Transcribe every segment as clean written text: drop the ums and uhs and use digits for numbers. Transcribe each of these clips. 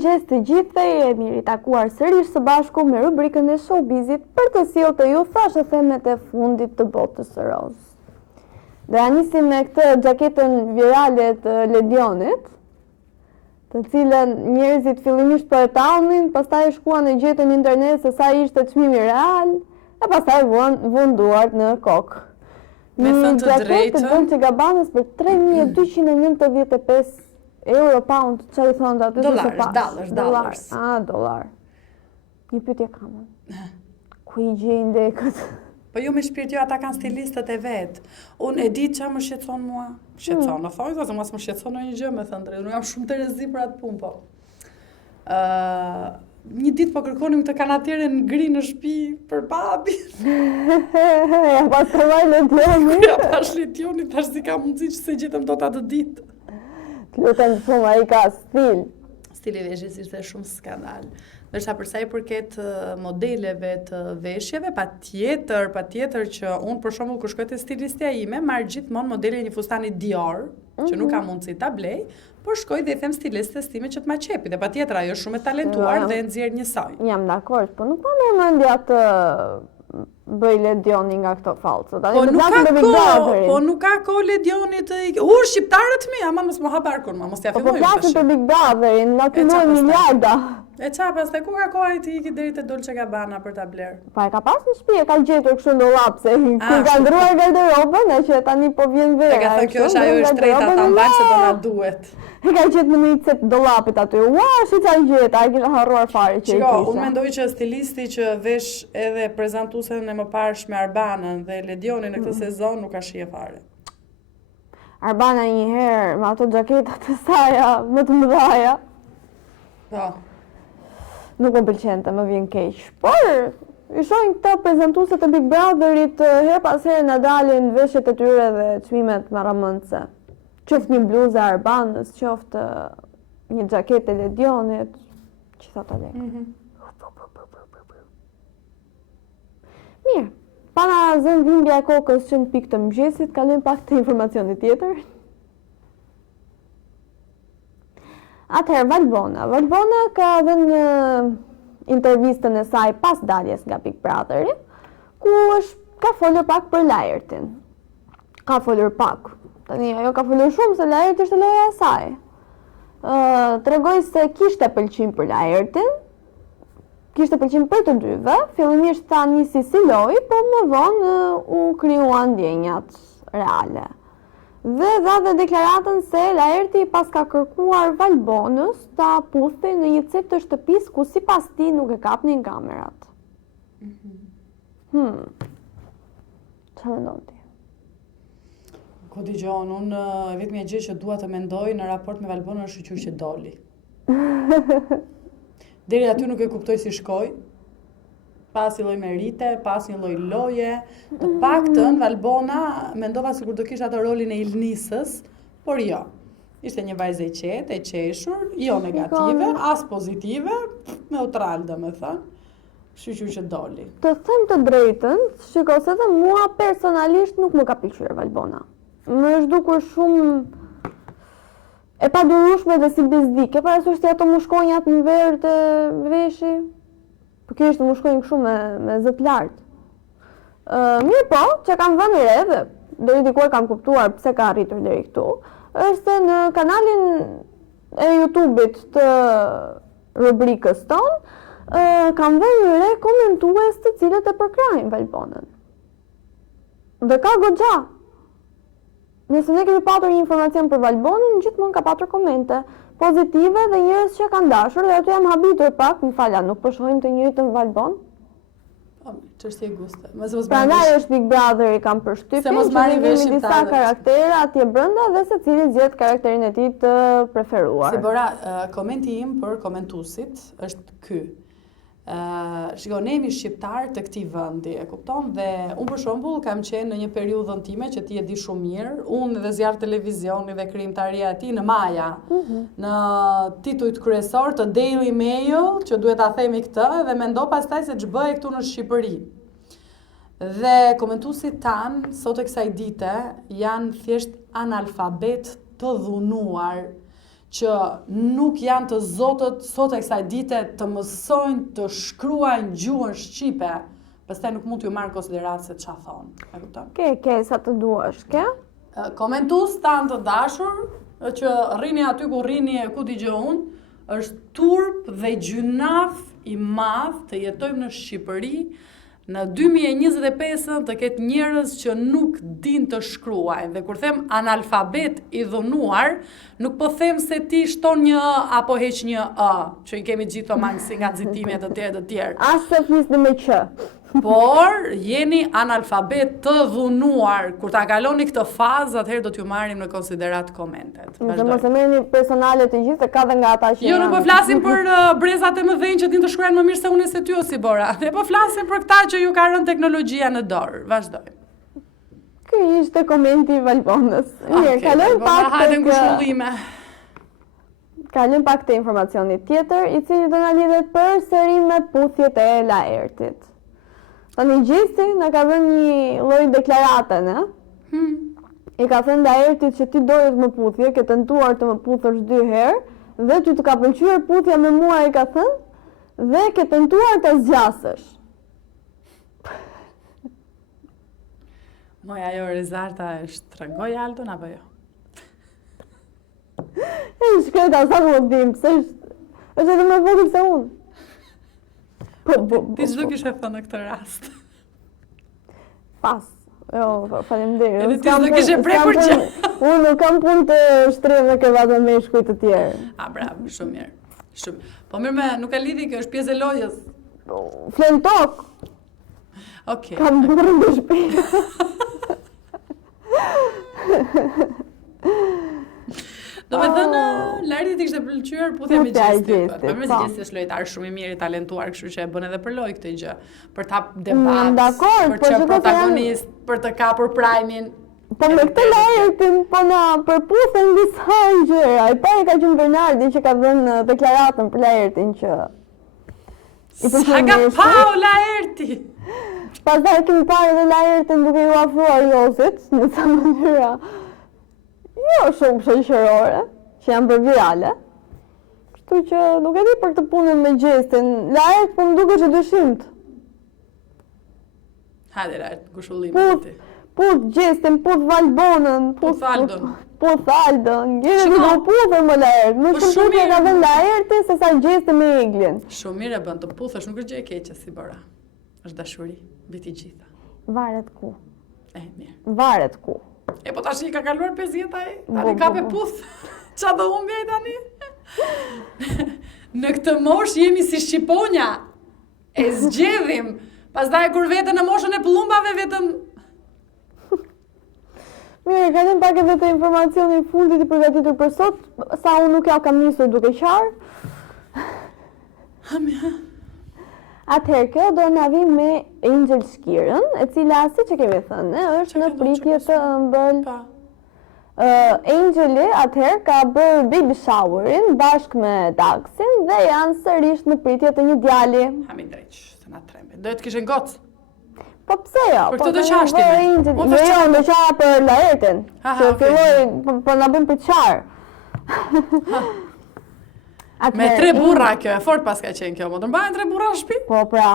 Mirëmëngjes të gjithëve, jemi ritakuar sërish së bashku me rubrikën e showbizit për të sjellë të ju thashë themet e fundit të botës së rozë. Dhe nisim me këtë xhaketën virale të Ledionit, të cilën njerëzit fillimisht po e taunin, pastaj shkuan e gjetën në internet se sa ishte çmimi real, e pastaj vuan duart në kokë. Me thënë të drejtën, Dolce Gabbanës për 3.295 euro, pound, që i thonë aty? Dollars. Dollar. Një pyetje kam. Ku i gjejnë dekët? Po jo me shpirt, jo, ata kanë stilistët e vetë. Unë e di që më shqetëson mua. Shqetëson, në thojë, se mas më shqetëson në një gjë, me thënë drejtë. Unë jam shumë të rezi për atë punë, po. Një ditë po kërkonim të kanatierën gri në shtëpi për babin. Ja pas trovaj Ledionit. Ja pas Ledionit, tash si ka mundësi që se gjetëm dot atë ditë. Lutem shumë, ai ka stil. Stili veshjes ishte shumë skandal. Ndërsa përsa i përket modeleve të veshjeve, patjetër që unë për shembull kur shkoj te stilistja ime, marr gjithmonë modele një fustani Dior, që nuk ka mundësi ta blej, por shkoj dhe i them stilistes time që të ma qepi, dhe patjetër ajo është shumë e talentuar dhe e nxjerr njësoj. Jam dakord, po nuk po merr mendja të bëj Ledioni nga këto fallcët. Po nuk ka kohë Ledioni të shqiptarët mi, ama mos më hap arkun, mos t'ia filloj. Po flasim për Big Brotherin, na kërkoj miliarda. E qa pastaj ku ka kohë ti iki deri te Dolce Gabbana për ta bler? Pa e ka pas në shtëpi, e ka gjetur kështu në dollap se kur ka ndruar garderobën, që tani po vjen vera. E ka thënë kjo është ajo është drejta ta mbaj se do na duhet. E ka gjetë në një cep dollapit aty. Ua, shi qa gjeta, e kisha harruar fare që i kisha. Unë mendoj që stilisti që vesh edhe prezantuesen e më parshme Arbanën dhe Ledionin në këtë sezon nuk ka shije fare. Arbana një herë me ato xhaketat e saja më të mëdhaja. Po. Nuk më pëlqente, më vjen keq. Por i shohin këta prezantueset e Big Brotherit her pas here na dalin veshjet e tyre dhe çmimet marramëndse. Qoftë një bluzë Arbanës, qoftë një xhaketë e Ledionit, që ato lekë. Mirë, pana zënë dhimbja e kokës që në pikë të mëngjesit, kalojmë pak të informacionit tjetër. Atëherë, Valbona ka dhënë intervistën e saj pas daljes nga Big Brotheri, ku ka folur pak për Laertin. Ka folur pak. Tani, ajo ka folur shumë se Laerti ishte loja e saj. Tregoi se kishte pëlqim për Laertin, kishte pëlqim për të dyve, fillimisht ta nisi si lojë, po më vonë u krijuan ndjenjat reale. Dhe dha dhe deklaratën se Laerti pas ka kërkuar Valbonës ta puthte në një cep të shtëpisë ku sipas tij nuk e kapnin kamerat. Çfarë mendon ti? Ku dëgjon, unë vetëm gjë që dua të mendoj në raport me Valbonën është shqyr që doli. Deri aty nuk e kuptoj si shkoj. Pas një lloj merite, pas një lloj loje, të paktën Valbona mendova sikur do kishte atë rolin e Ilnisës, por jo. Ishte një vajzë e qetë, e qeshur, jo negative, as pozitive, neutral domethënë. Kështu që doli. Të them të drejtën, shikoj se dhe mua personalisht nuk më ka pëlqyer Valbona. Më është dukur shumë e padurueshme dhe si bezdike, parasysh se ato mushkonjat në verë të veshi. Po kjo ishte mushkojnë kështu me zët lartë. Mirë po, që kam vënë re dhe deri dikuar kam kuptuar pse ka arritur deri këtu, është se në kanalin e YouTube-it të rubrikës tonë, kam vënë re komentues të cilët e përkrajnë Valbonën. Dhe ka goxha. Nëse ne kemi patur një informacion për Valbonën, gjithmonë ka patur komente pozitive dhe njerëz që kanë dashur dhe aty jam habitur pak, më fala, nuk po shohim të njëjtën Valbon? Çështje guste. Prandaj është Big Brotheri kam përshtypjen që kemi disa karaktera atje brenda dhe secili zgjedh karakterin e tij të preferuar. Si bëra komenti im për komentuesit është ky. Shiko, ne jemi shqiptar të këtij vendi, e kupton? Dhe unë për shembull kam qenë në një periudhën time që ti e di shumë mirë, unë dhe zjarr televizioni dhe krijimtaria e tij në Maja, në titujt kryesor të Daily Mail, që duhet ta themi këtë, dhe mendo pastaj se ç'bëj këtu në Shqipëri. Dhe komentuesit tanë sot e kësaj dite janë thjesht analfabet të dhunuar, që nuk janë të zotët sot e kësaj dite të mësojnë të shkruajnë gjuhën shqipe, pastaj nuk mund t'ju marrë konsiderat se ç'a thonë. E kupton? Ke sa të duash, ke? Komentues tanë të dashur, që rrini aty ku rrini e ku t'i gjë unë, është turp dhe gjynaf i madh të jetojmë në Shqipëri në 2025 të ketë njerëz që nuk din të shkruajnë. Dhe kur them analfabet i dhunuar, nuk po them se ti shton një apo heq një ë, që i kemi gjithë mangësi nga nxitime të tjerë. As se flisni me q. Por jeni analfabet të dhunuar. Kur ta kaloni këtë fazë, atëherë do t'ju marrim në konsiderat komentet. Nëse mos e merrni personale të gjithë, ka dhe nga ata që Jo, nuk po flasim për brezat e mëdhenj që din të shkruajnë më mirë se unë se ty o si Bora. Ne po flasim për këta që ju ka rënë teknologjia në dorë. Vazhdojmë. Ky ishte komenti i Valbonës. Mirë, kalojmë pak hajde ngushëllime. Kalojmë pak te informacioni tjetër, i cili do na lidhet përsëri me puthjet e Laertit. Tani Gjesi na ka dhënë një lloj deklarate, ne? I ka thënë Laertit që ti doje të më puthje, ke tentuar të më puthësh 2 herë, dhe ty të ka pëlqyer puthja me mua, i ka thënë, dhe ke tentuar të zgjasësh. Moja jo Rezarta është tregoj Aldon apo jo? E shkreta, sa më dim, se është edhe më vogël se unë. Ti çdo kishe thënë në këtë rast? Pas. Jo, faleminderit. Edhe ti s'do kishe prekur gjë. Unë nuk kam punë të shtrirë me kravatë me shkuj të tjerë. Bravo, shumë mirë. Shumë. Po mirë, nuk e lidhi, kjo është pjesë e lojës. Flen tok. Okej. Kam burrën në shtëpi. Do me thënë, Laertit i kishte pëlqyer puthja me Gjestin. Po mirë se po. Gjesti është lojtar shumë i mirë, i talentuar, kështu që e bën edhe për lojë këtë gjë. Për ta debat, Dakor, për po çë shikoj se protagonist, për të kapur primin. Po me këtë Laertin, po na përputhen disa gjëra. I pari ka qenë Bernardi që ka dhënë deklaratën për Laertin që Sa ka pau Laerti! Pastaj kemi parë edhe Laertin duke ju afruar Josit në ca mënyra jo shumë shoqërore, që janë bërë virale. Kështu që nuk e di për këtë punën me Gjestin. Laert po më duket që dyshimt. Hajde Laert, ngushëllime ti. Puth Gjestin, puth Valbonën, Puth Aldon. Puth Aldon. Gjeni të puthën më Laert. Më shumë puthje ka dhënë Laerti se sa Gjesti me Eglin. Shumë mirë e bën, të puthësh nuk është gjë e keqe si Bora. Është dashuri, mbi të gjitha. Varet ku. Mirë. Varet ku. E po tash i ka kaluar 5 vjet ai, tani ka pe puth. Qa do humbje ai tani? Në këtë moshë jemi si shqiponja. E zgjedhim. Pastaj kur vete në moshën e pullumbave vetëm Mirë, kalojm pak edhe te informacioni i fundit i përgatitur për sot, sa unë nuk ja kam nisur duke qarë. Atëherë, kjo do na vi me Angel Shkirën, e cila, siç e kemi thënë, është në pritje të ëmbël. Angeli atëherë ka bërë baby showerin bashkë me Daxin dhe janë sërish në pritje të një djali. Hami dreq, se na trembe. Do të kishin gocë. Po pse jo? Për këtë do qashtim. Jo, do qaja për Laertin. Që filloi po na bën për qarë. Me 3 burra kjo, e fort pas ka qenë kjo, më të mbajnë 3 burra në shtëpi? Po pra.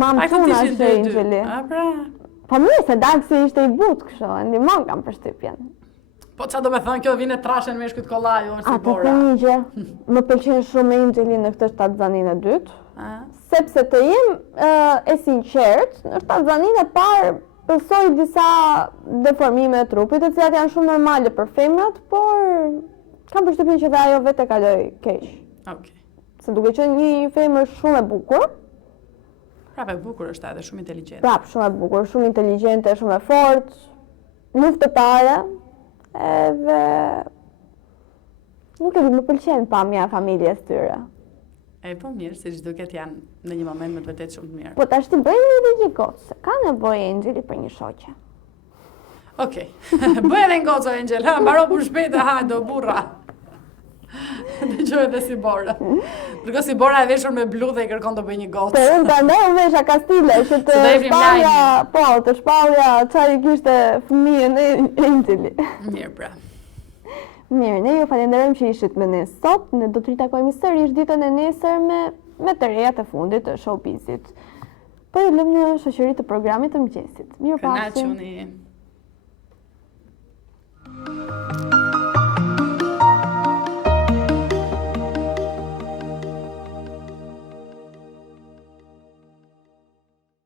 Mam tuna është Angeli. Pra. Po mirë se Daxi ishte i butë kështu, ndihmon kam përshtypjen. Po çfarë do me thënë kjo vjen e trashën me shkut kollaj ose si Bora. Atë një gjë, më pëlqen shumë Angeli në këtë shtatzanin e dytë. Sepse të jem e sinqert, në shtatzanin e parë pësoj disa deformime të trupit, të cilat janë shumë normale për femrat, por kam përshtypjen që dhe ajo vetë e kaloi keq. Okej. Se duke qenë një femër shumë e bukur. Prapë e bukur është edhe shumë inteligjente. Prapë shumë e bukur, shumë inteligjente, shumë e fortë, luftëtare, edhe nuk e di, më pëlqen pamja e familjes tyre. Po mirë, siç duket janë në një moment më të vërtet shumë të mirë. Po tash ti bëjmë edhe një gocë, se ka nevojë Angeli për një shoqe. Okej. Bëj edhe një gocë Angel, mbaro për shpejt e hajde o burra. Dëgjoj edhe si Bora. Ndërkohë si Bora e veshur me blu dhe i kërkon të bëj një gocë. Po unë prandaj u vesha kastile që të shpallja, po, të shpallja çfarë kishte fëmijën e Angeli. Mirë pra. Mirë, ne ju falenderojmë që ishit me ne sot. Ne do të ritakojmë sërish ditën e nesër me të rejat e fundit të showbizit. Po ju lëm në shoqëri të programit të mëngjesit. Mirupafshim. Kënaquni.